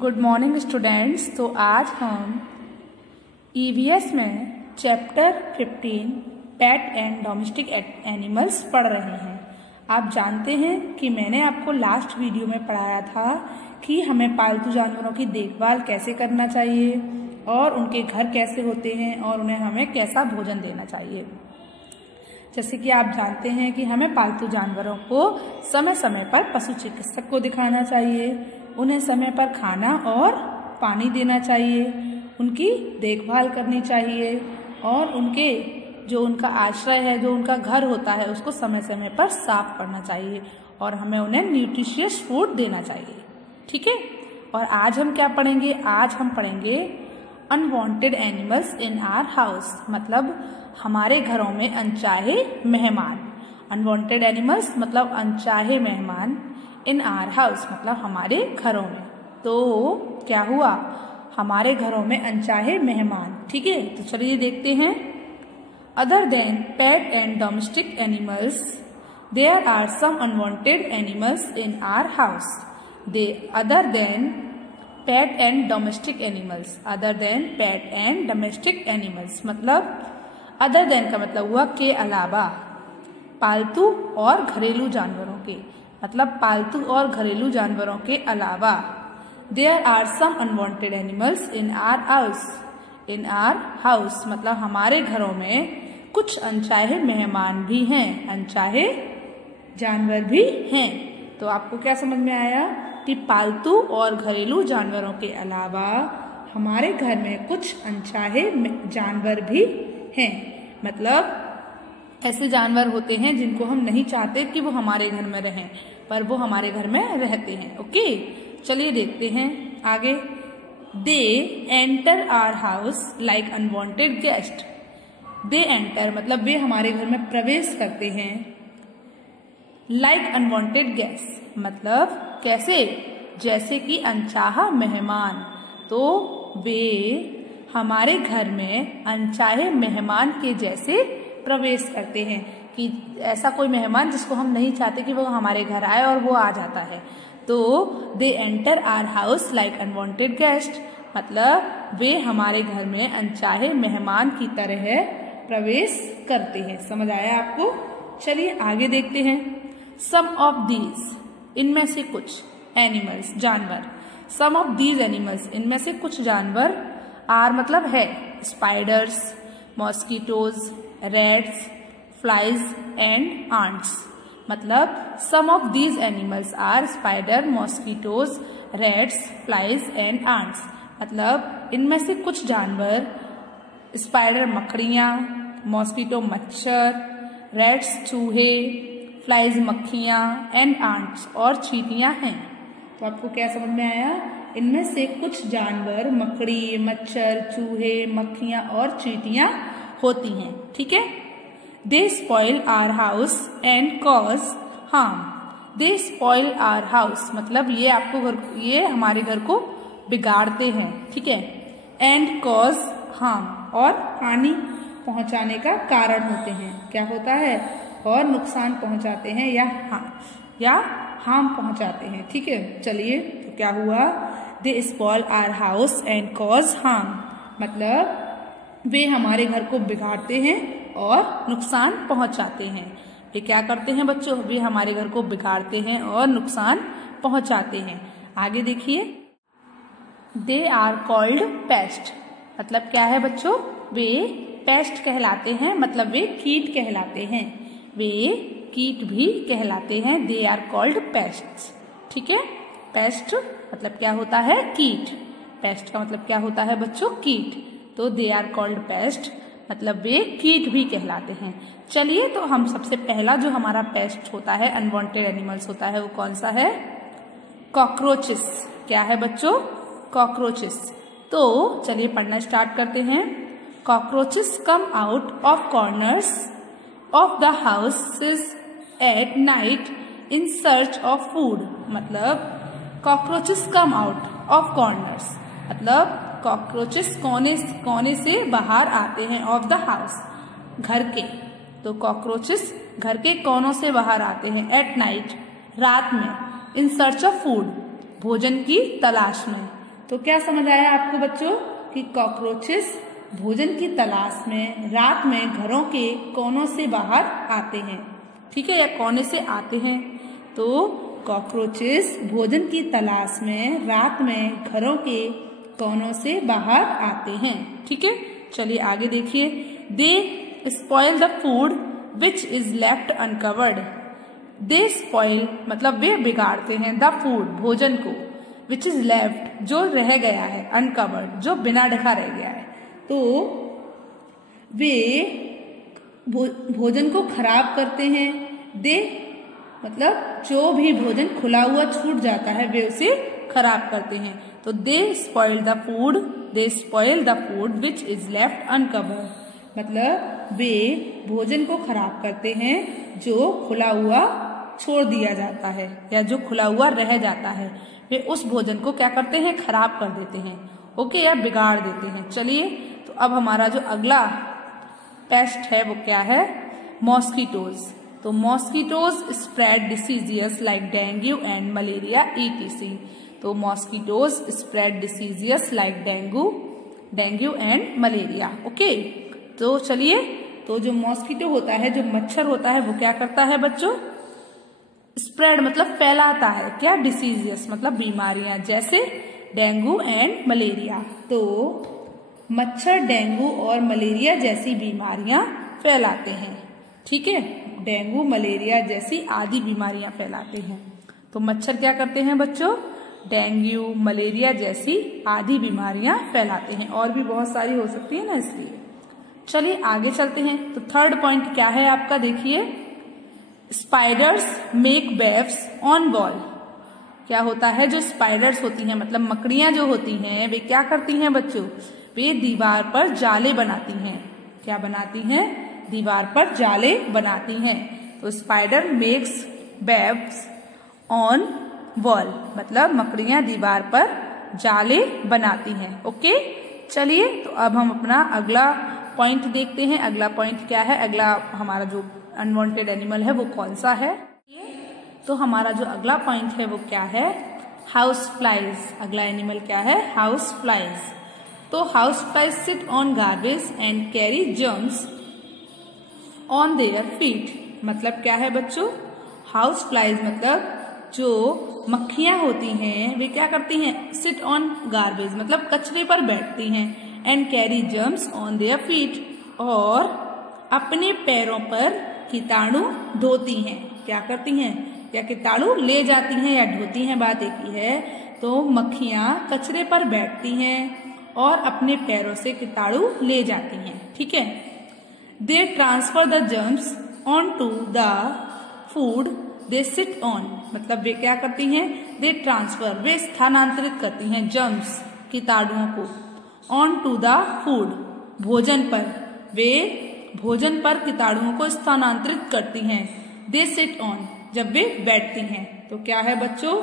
Good morning students. तो आज हम ईवीएस में chapter 15 pet and domestic animals पढ़ रहे हैं। आप जानते हैं कि मैंने आपको लास्ट वीडियो में पढ़ाया था कि हमें पालतू जानवरों की देखभाल कैसे करना चाहिए और उनके घर कैसे होते हैं और उन्हें हमें कैसा भोजन देना चाहिए। जैसे कि आप जानते हैं कि हमें पालतू जानवरों को समय समय पर पशु चिकित्सक को दिखाना चाहिए, उन्हें समय पर खाना और पानी देना चाहिए, उनकी देखभाल करनी चाहिए और उनका आश्रय है, जो उनका घर होता है, उसको समय समय पर साफ करना चाहिए और हमें उन्हें न्यूट्रिशियस फूड देना चाहिए। ठीक है। और आज हम क्या पढ़ेंगे? आज हम पढ़ेंगे unwanted animals in our house, मतलब हमारे घरों में अनचाहे मेहमान। अनवांटेड एनिमल्स मतलब अनचाहे मेहमान इन आवर हाउस मतलब हमारे घरों में। तो क्या हुआ? हमारे घरों में अनचाहे मेहमान। ठीक है। तो चलिए देखते हैं। Other than pet and domestic animals there are some unwanted animals in our house. Other than pet and domestic animals, other than pet and domestic animals मतलब अदर देन का मतलब हुआ के अलावा, पालतू और घरेलू जानवरों के, मतलब पालतू और घरेलू जानवरों के अलावा। There are some unwanted animals in our house. In our house मतलब हमारे घरों में कुछ अनचाहे मेहमान भी हैं, अनचाहे जानवर भी हैं। तो आपको क्या समझ में आया कि पालतू और घरेलू जानवरों के अलावा हमारे घर में कुछ अनचाहे जानवर भी हैं। मतलब ऐसे जानवर होते हैं जिनको हम नहीं चाहते कि वो हमारे घर में रहें, पर वो हमारे घर में रहते हैं। ओके, चलिए देखते हैं आगे। They enter our house like unwanted guest. They enter मतलब वे हमारे घर में प्रवेश करते हैं। लाइक अनवांटेड गेस्ट मतलब कैसे? जैसे कि अनचाहा मेहमान। तो वे हमारे घर में अनचाहे मेहमान के जैसे प्रवेश करते हैं, कि ऐसा कोई मेहमान जिसको हम नहीं चाहते कि वो हमारे घर आए और वो आ जाता है। तो they enter our house like unwanted guest मतलब वे हमारे घर में अनचाहे मेहमान की तरह प्रवेश करते हैं। समझ आया आपको? चलिए आगे देखते हैं। सम ऑफ दीज, इनमें से कुछ एनिमल्स, जानवर। सम ऑफ दीज एनिमल्स, इनमें से कुछ जानवर आर मतलब है spiders, mosquitoes, rats, flies and ants. मतलब some of these animals are spider, mosquitoes, rats, flies and ants मतलब इनमें से कुछ जानवर स्पाइडर मकड़ियाँ, मॉस्किटो मच्छर, रैट्स चूहे, फ्लाइज मक्खियाँ एंड आंट्स और चींटियाँ हैं। तो आपको क्या समझ में आया? इनमें से कुछ जानवर मकड़ी, मच्छर, चूहे, मक्खियाँ और चींटियाँ होती हैं। ठीक है। They spoil our house and cause harm. They spoil our house मतलब ये हमारे घर को बिगाड़ते हैं। ठीक है। एंड कॉज हार्म और हानि पहुंचाने का कारण होते हैं। क्या होता है? और नुकसान पहुंचाते हैं या हार्म पहुंचाते हैं। ठीक है। चलिए, तो क्या हुआ? They spoil our house and cause harm मतलब वे हमारे घर को बिगाड़ते हैं और नुकसान पहुंचाते हैं। वे क्या करते हैं बच्चों? वे हमारे घर को बिगाड़ते हैं और नुकसान पहुंचाते हैं। आगे देखिए। दे आर कॉल्ड पेस्ट मतलब क्या है बच्चों? वे पेस्ट कहलाते हैं, मतलब वे कीट कहलाते हैं। वे कीट भी कहलाते हैं। They are called pests. ठीक है। पेस्ट मतलब क्या होता है? कीट। पेस्ट का मतलब क्या होता है बच्चों? कीट। तो दे आर कॉल्ड पेस्ट मतलब वे कीट भी कहलाते हैं। चलिए, तो हम सबसे पहला जो हमारा पेस्ट होता है, अनवांटेड एनिमल्स होता है, वो कौन सा है? कॉकरोचेस। क्या है बच्चों? कॉकरोचेस। तो चलिए पढ़ना स्टार्ट करते हैं। Cockroaches come out of corners of the houses at night in search of food मतलब cockroaches come out of corners मतलब कॉकरोचेस कोने से बाहर आते हैं, ऑफ द हाउस घर के। तो कॉकरोचेस घर के कोनों से बाहर आते हैं, एट नाइट रात में, इन सर्च ऑफ फूड भोजन की तलाश में। तो क्या समझ आया आपको बच्चों कि कॉकरोचेस भोजन की तलाश में रात में घरों के कोनों से बाहर आते हैं, ठीक है, या कोने से आते हैं। तो कॉकरोचेस भोजन की तलाश में रात में घरों के कोनों से बाहर आते हैं, ठीक है। चलिए आगे देखिए। They spoil the food which is left uncovered. They spoil मतलब वे बिगाड़ते हैं, द फूड भोजन को, विच इज लेफ्ट जो रह गया है, अनकवर्ड जो बिना ढका रह गया है। तो वे भोजन को खराब करते हैं। दे मतलब जो भी भोजन खुला हुआ छूट जाता है वे उसे खराब करते हैं। तो they spoil the food, they spoil the food which is left uncovered मतलब वे भोजन को खराब करते हैं जो खुला हुआ छोड़ दिया जाता है या जो खुला हुआ रह जाता है, वे उस भोजन को क्या करते हैं, खराब कर देते हैं, ओके, या बिगाड़ देते हैं। चलिए तो अब हमारा जो अगला पेस्ट है वो क्या है, मॉस्किटोज। तो mosquitoes spread diseases like dengue and malaria ETC। तो mosquitoes spread diseases like dengue and malaria, okay. तो चलिए, तो जो मॉस्किटो होता है, जो मच्छर होता है, वो क्या करता है बच्चों, स्प्रेड मतलब फैलाता है, क्या, डिसीजियस मतलब बीमारियां, जैसे डेंगू एंड मलेरिया। तो मच्छर डेंगू और मलेरिया जैसी बीमारियां फैलाते हैं, ठीक है, डेंगू मलेरिया जैसी आदि बीमारियां फैलाते हैं। तो मच्छर क्या करते हैं बच्चों, डेंगू मलेरिया जैसी आदि बीमारियां फैलाते हैं, और भी बहुत सारी हो सकती है ना, इसलिए। चलिए आगे चलते हैं। तो थर्ड पॉइंट क्या है आपका, देखिए, spiders make webs on wall. क्या होता है, जो स्पाइडर्स होती हैं मतलब मकड़ियां जो होती हैं, वे क्या करती हैं बच्चों, वे दीवार पर जाले बनाती हैं। क्या बनाती हैं, दीवार पर जाले बनाती हैं। तो spider makes webs on wall मतलब मकड़ियां दीवार पर जाले बनाती हैं, ओके। चलिए तो अब हम अपना अगला पॉइंट देखते हैं। अगला पॉइंट क्या है, अगला हमारा जो अनवांटेड एनिमल है वो कौन सा है। तो हमारा जो अगला पॉइंट है वो क्या है, हाउस फ्लाइज। अगला एनिमल क्या है, हाउस फ्लाइज। तो house flies sit on garbage and carry germs on their feet. मतलब क्या है बच्चों, हाउस फ्लाइज मतलब जो मक्खियां होती हैं वे क्या करती हैं, सिट ऑन गार्बेज मतलब कचरे पर बैठती हैं, and carry germs on their feet और अपने पैरों पर कीटाणु ढोती हैं। क्या करती हैं, या कीटाणु ले जाती हैं या ढोती हैं, बात एक ही है। तो मक्खियां कचरे पर बैठती हैं और अपने पैरों से कीटाणु ले जाती हैं, ठीक है। They transfer the germs on to the food they sit on मतलब वे क्या करती हैं, दे ट्रांसफर वे स्थानांतरित करती हैं जर्म्स कीटाणुओं को, ऑन टू द फूड भोजन पर, वे भोजन पर कीटाणुओं को स्थानांतरित करती हैं। दे सिट ऑन जब वे बैठती हैं। तो क्या है बच्चों,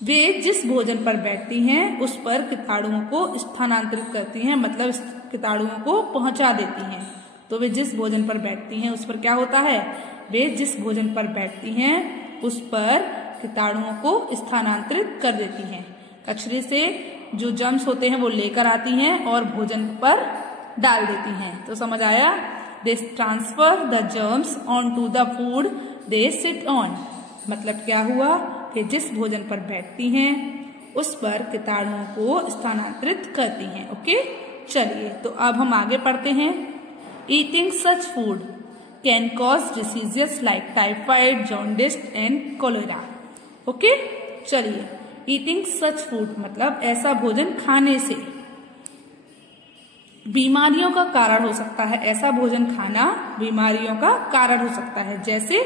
वे जिस भोजन पर बैठती हैं उस पर कीटाणुओं को स्थानांतरित करती हैं मतलब कीटाणुओं को पहुंचा देती हैं। तो वे जिस भोजन पर बैठती हैं उस पर क्या होता है, वे जिस भोजन पर बैठती हैं उस पर कीटाणुओं को स्थानांतरित कर देती हैं। कचरे से जो जर्म्स होते हैं वो लेकर आती हैं और भोजन पर डाल देती हैं। तो समझ आया, they transfer the germs on to the food they sit on मतलब क्या हुआ कि जिस भोजन पर बैठती हैं उस पर कीटाणुओं को स्थानांतरित करती हैं, ओके। चलिए तो अब हम आगे पढ़ते हैं। Eating such food can cause diseases like typhoid, jaundice and cholera, okay. चलिए, ईटिंग सच फूड मतलब ऐसा भोजन खाने से बीमारियों का कारण हो सकता है। ऐसा भोजन खाना बीमारियों का कारण हो सकता है, जैसे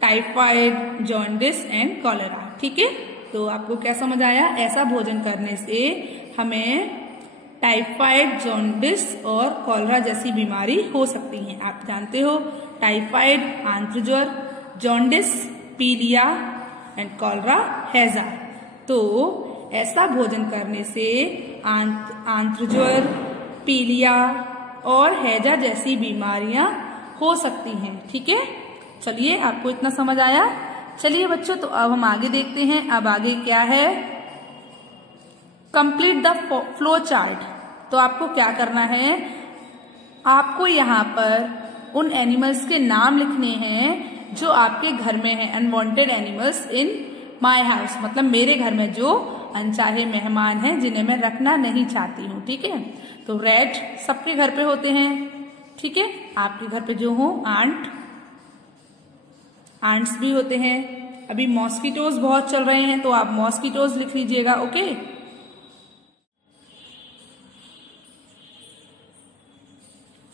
टाइफाइड, जॉन्डिस एंड कॉलेरा, ठीक है। तो आपको क्या समझ आया, ऐसा भोजन करने से हमें टाइफाइड, जॉन्डिस और कॉलेरा जैसी बीमारी हो सकती है। आप जानते हो टाइफाइड आंत्रज्वर, जॉन्डिस पीलिया एंड कॉलेरा हैजा। तो ऐसा भोजन करने से आंत्रज्वर, पीलिया और हैजा जैसी बीमारियां हो सकती हैं, ठीक है। चलिए, आपको इतना समझ आया। चलिए बच्चों, तो अब हम आगे देखते हैं। अब आगे क्या है, कंप्लीट द फ्लो चार्ट। तो आपको क्या करना है, आपको यहाँ पर उन एनिमल्स के नाम लिखने हैं जो आपके घर में हैं। Unwanted animals in my house, मतलब मेरे घर में जो अनचाहे मेहमान हैं जिन्हें मैं रखना नहीं चाहती हूँ। ठीक है, तो रैट सबके घर पे होते हैं। ठीक है, आपके घर पे जो हो आंट्स भी होते हैं। अभी मॉस्किटोज बहुत चल रहे हैं तो आप मॉस्किटोज लिख लीजिएगा। ओके,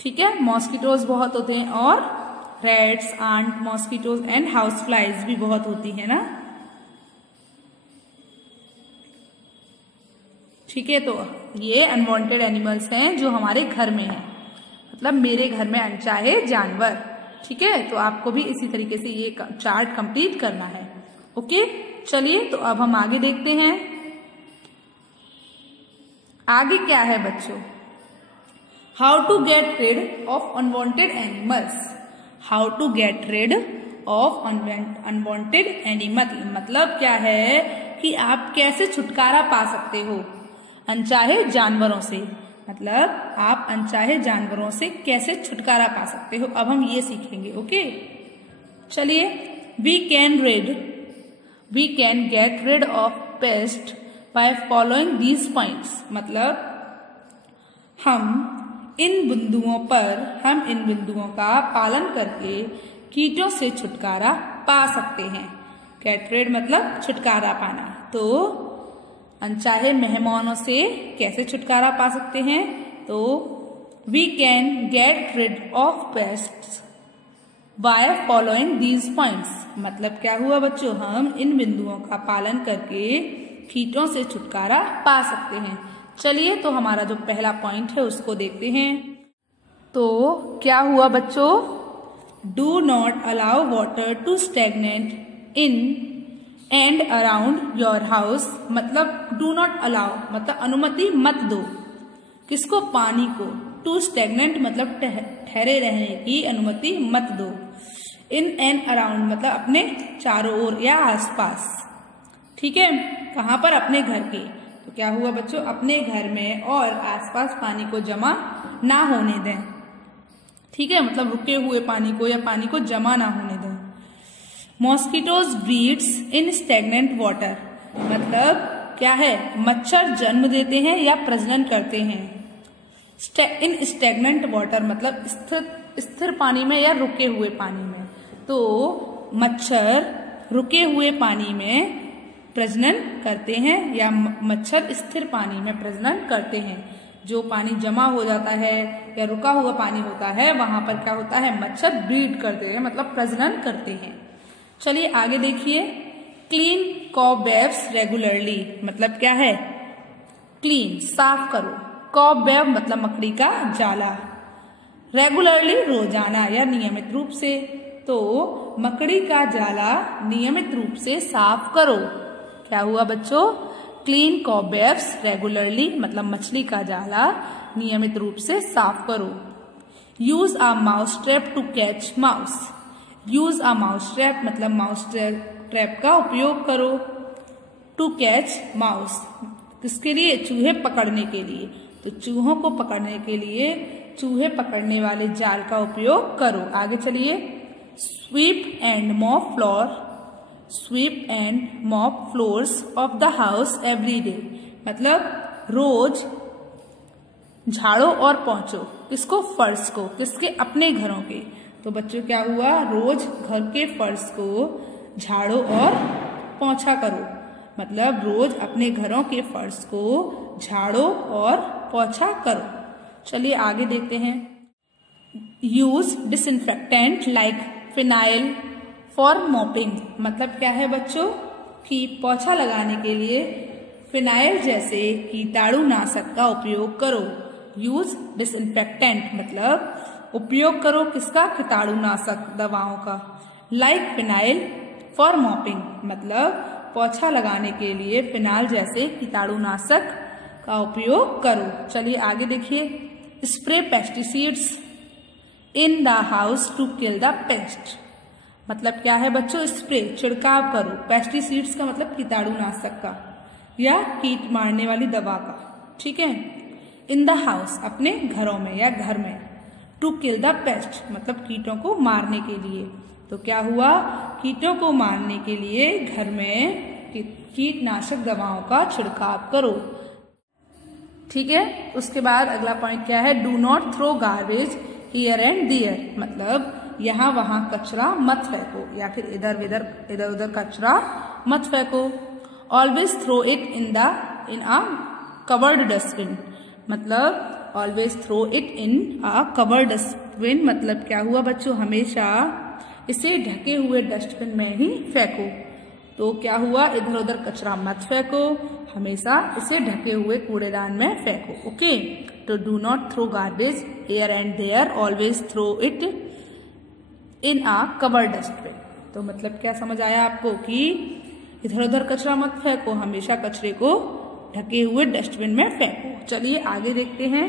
ठीक है, मॉस्किटोज बहुत होते हैं और rats, ants, mosquitoes and house flies भी बहुत होती है ना। ठीक है, तो ये अनवांटेड एनिमल्स हैं जो हमारे घर में हैं, मतलब मेरे घर में अनचाहे जानवर। ठीक है, तो आपको भी इसी तरीके से ये चार्ट कंप्लीट करना है। ओके, चलिए तो अब हम आगे देखते हैं। आगे क्या है बच्चों, how to get rid of unwanted animals. How to get rid of unwanted animal, मतलब क्या है कि आप कैसे छुटकारा पा सकते हो अनचाहे जानवरों से। मतलब आप अनचाहे जानवरों से कैसे छुटकारा पा सकते हो, अब हम ये सीखेंगे। ओके, चलिए, we can get rid of pest by following these points. मतलब हम इन बिंदुओं का पालन करके कीटों से छुटकारा पा सकते हैं। गेट रिड मतलब छुटकारा पाना। तो अनचाहे मेहमानों से कैसे छुटकारा पा सकते हैं, तो we can get rid of pests by following these points. मतलब क्या हुआ बच्चों, हम इन बिंदुओं का पालन करके कीटों से छुटकारा पा सकते हैं। चलिए, तो हमारा जो पहला पॉइंट है उसको देखते हैं। तो क्या हुआ बच्चों, do not allow water to stagnate in and around your house. मतलब डू नॉट अलाउ मतलब अनुमति मत दो, किसको, पानी को। टू स्टेगनेंट मतलब ठहरे रहने की अनुमति मत दो। इन एंड अराउंड मतलब अपने चारों ओर या आसपास। ठीक है, कहाँ पर, अपने घर के। तो क्या हुआ बच्चों, अपने घर में और आसपास पानी को जमा ना होने दें। ठीक है, मतलब रुके हुए पानी को या पानी को जमा ना होने दें। Mosquitoes breeds in stagnant water, मतलब क्या है, मच्छर जन्म देते हैं या प्रजनन करते हैं इन स्टेगनेंट वाटर, मतलब स्थिर पानी में या रुके हुए पानी में। तो मच्छर रुके हुए पानी में प्रजनन करते हैं या मच्छर स्थिर पानी में प्रजनन करते हैं। जो पानी जमा हो जाता है या रुका हुआ पानी होता है वहां पर क्या होता है, मच्छर ब्रीड करते हैं, मतलब प्रजनन करते हैं। चलिए आगे देखिए, क्लीन कॉबवेब्स रेगुलरली, मतलब क्या है, क्लीन साफ करो, कॉबवेब मतलब मकड़ी का जाला, रेगुलरली रोजाना या नियमित रूप से। तो मकड़ी का जाला नियमित रूप से साफ करो। क्या हुआ बच्चों, क्लीन कॉबवेब्स रेगुलरली मतलब मछली का जाला नियमित रूप से साफ करो। Use a mouse trap to catch mouse. Use a mouse trap मतलब माउस ट्रैप का उपयोग करो। टू कैच माउस किसके लिए, चूहे पकड़ने के लिए। तो चूहों को पकड़ने के लिए चूहे पकड़ने वाले जाल का उपयोग करो। आगे चलिए, SVEEP and mop floors of the house every day, मतलब रोज झाड़ो और पोंछो, किसको, फर्श को, किसके, अपने घरों के। तो बच्चों क्या हुआ, रोज घर के फर्श को झाड़ो और पोंछा करो, मतलब रोज अपने घरों के फर्श को झाड़ो और पोंछा करो। चलिए आगे देखते हैं, use disinfectant like phenyl for mopping, मतलब क्या है बच्चों कि पोछा लगाने के लिए फिनाइल जैसे कीटाणुनाशक का उपयोग करो। यूज डिसइंफेक्टेंट मतलब उपयोग करो किसका, कीटाणुनाशक दवाओं का। लाइक फिनाइल फॉर मॉपिंग मतलब पोछा लगाने के लिए फिनाइल जैसे कीटाणुनाशक का उपयोग करो। चलिए आगे देखिए, spray pesticides in the house to kill the pest, मतलब क्या है बच्चों, स्प्रे छिड़काव करो, पेस्टिसाइड्स का मतलब कीटाणुनाशक का, या कीट मारने वाली दवा का, ठीक है। इन द हाउस, अपने घरों में या घर में। टू किल द पेस्ट, मतलब कीटों को मारने के लिए। तो क्या हुआ, कीटों को मारने के लिए घर में कीटनाशक दवाओं का छिड़काव करो, ठीक है। उसके बाद अगला पॉइंट क्या है, do not throw garbage here and there, मतलब यहाँ वहां कचरा मत फेंको या फिर इधर उधर कचरा मत फेंको। Always throw it in a covered dustbin, मतलब always throw it in a covered dustbin, मतलब क्या हुआ बच्चों, हमेशा इसे ढके हुए डस्टबिन में ही फेंको। तो क्या हुआ, इधर उधर कचरा मत फेंको, हमेशा इसे ढके हुए कूड़ेदान में फेंको, ओके। तो do not throw garbage here and there, always throw it in a covered dustbin. तो मतलब क्या समझ आया आपको कि इधर उधर कचरा मत फेंको, हमेशा कचरे को ढके हुए डस्टबिन में फेंको। चलिए आगे देखते हैं।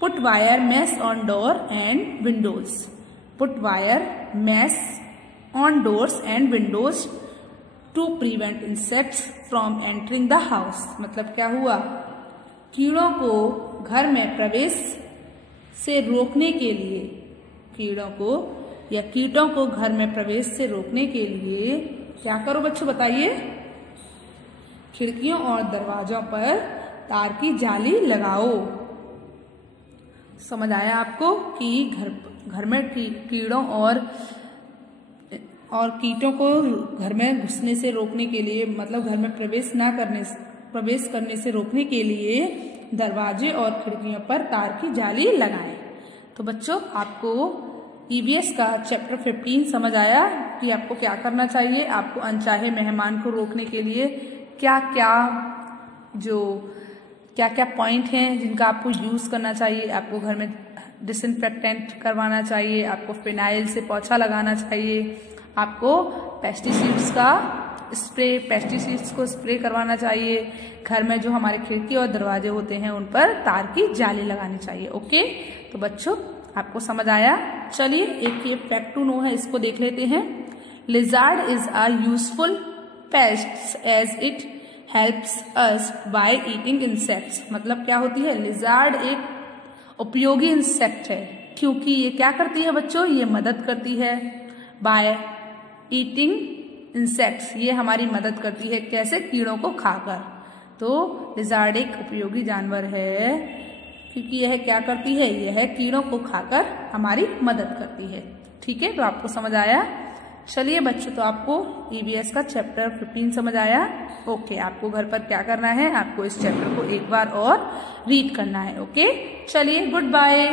Put wire mesh on door and windows. Put wire mesh on doors and windows to prevent insects from entering the house, मतलब क्या हुआ, कीड़ों को घर में प्रवेश से रोकने के लिए, कीड़ों को या कीटों को घर में प्रवेश से रोकने के लिए क्या करो बच्चों बताइए, खिड़कियों और दरवाजों पर तार की जाली लगाओ। समझ आया आपको कि घर में कीड़ों और कीटों को घर में घुसने से रोकने के लिए, मतलब घर में प्रवेश करने से रोकने के लिए दरवाजे और खिड़कियों पर तार की जाली लगाएं। तो बच्चों आपको ईवीएस का चैप्टर 15 समझ आया कि आपको क्या करना चाहिए। आपको अनचाहे मेहमान को रोकने के लिए क्या क्या पॉइंट हैं जिनका आपको यूज करना चाहिए। आपको घर में डिसइंफेक्टेंट करवाना चाहिए, आपको फिनाइल से पोछा लगाना चाहिए, आपको पेस्टिसाइड्स को स्प्रे करवाना चाहिए, घर में जो हमारे खिड़की और दरवाजे होते हैं उन पर तार की जाली लगानी चाहिए, ओके। तो बच्चों आपको समझ आया। चलिए एक ये फैक्ट टू नो है, इसको देख लेते हैं। Lizard is a useful pest as it helps us by eating insects, मतलब क्या होती है, लिजार्ड एक उपयोगी इंसेक्ट है क्योंकि ये क्या करती है बच्चों, ये मदद करती है बाय ईटिंग इंसेक्ट्स, ये हमारी मदद करती है कैसे, कीड़ों को खाकर। तो लिजार्ड एक उपयोगी जानवर है क्योंकि यह क्या करती है, यह कीड़ों को खाकर हमारी मदद करती है, ठीक है। तो आपको समझ आया। चलिए बच्चों तो आपको ईवीएस का चैप्टर 15 समझ आया, ओके। आपको घर पर क्या करना है, आपको इस चैप्टर को एक बार और रीड करना है, ओके। चलिए गुड बाय।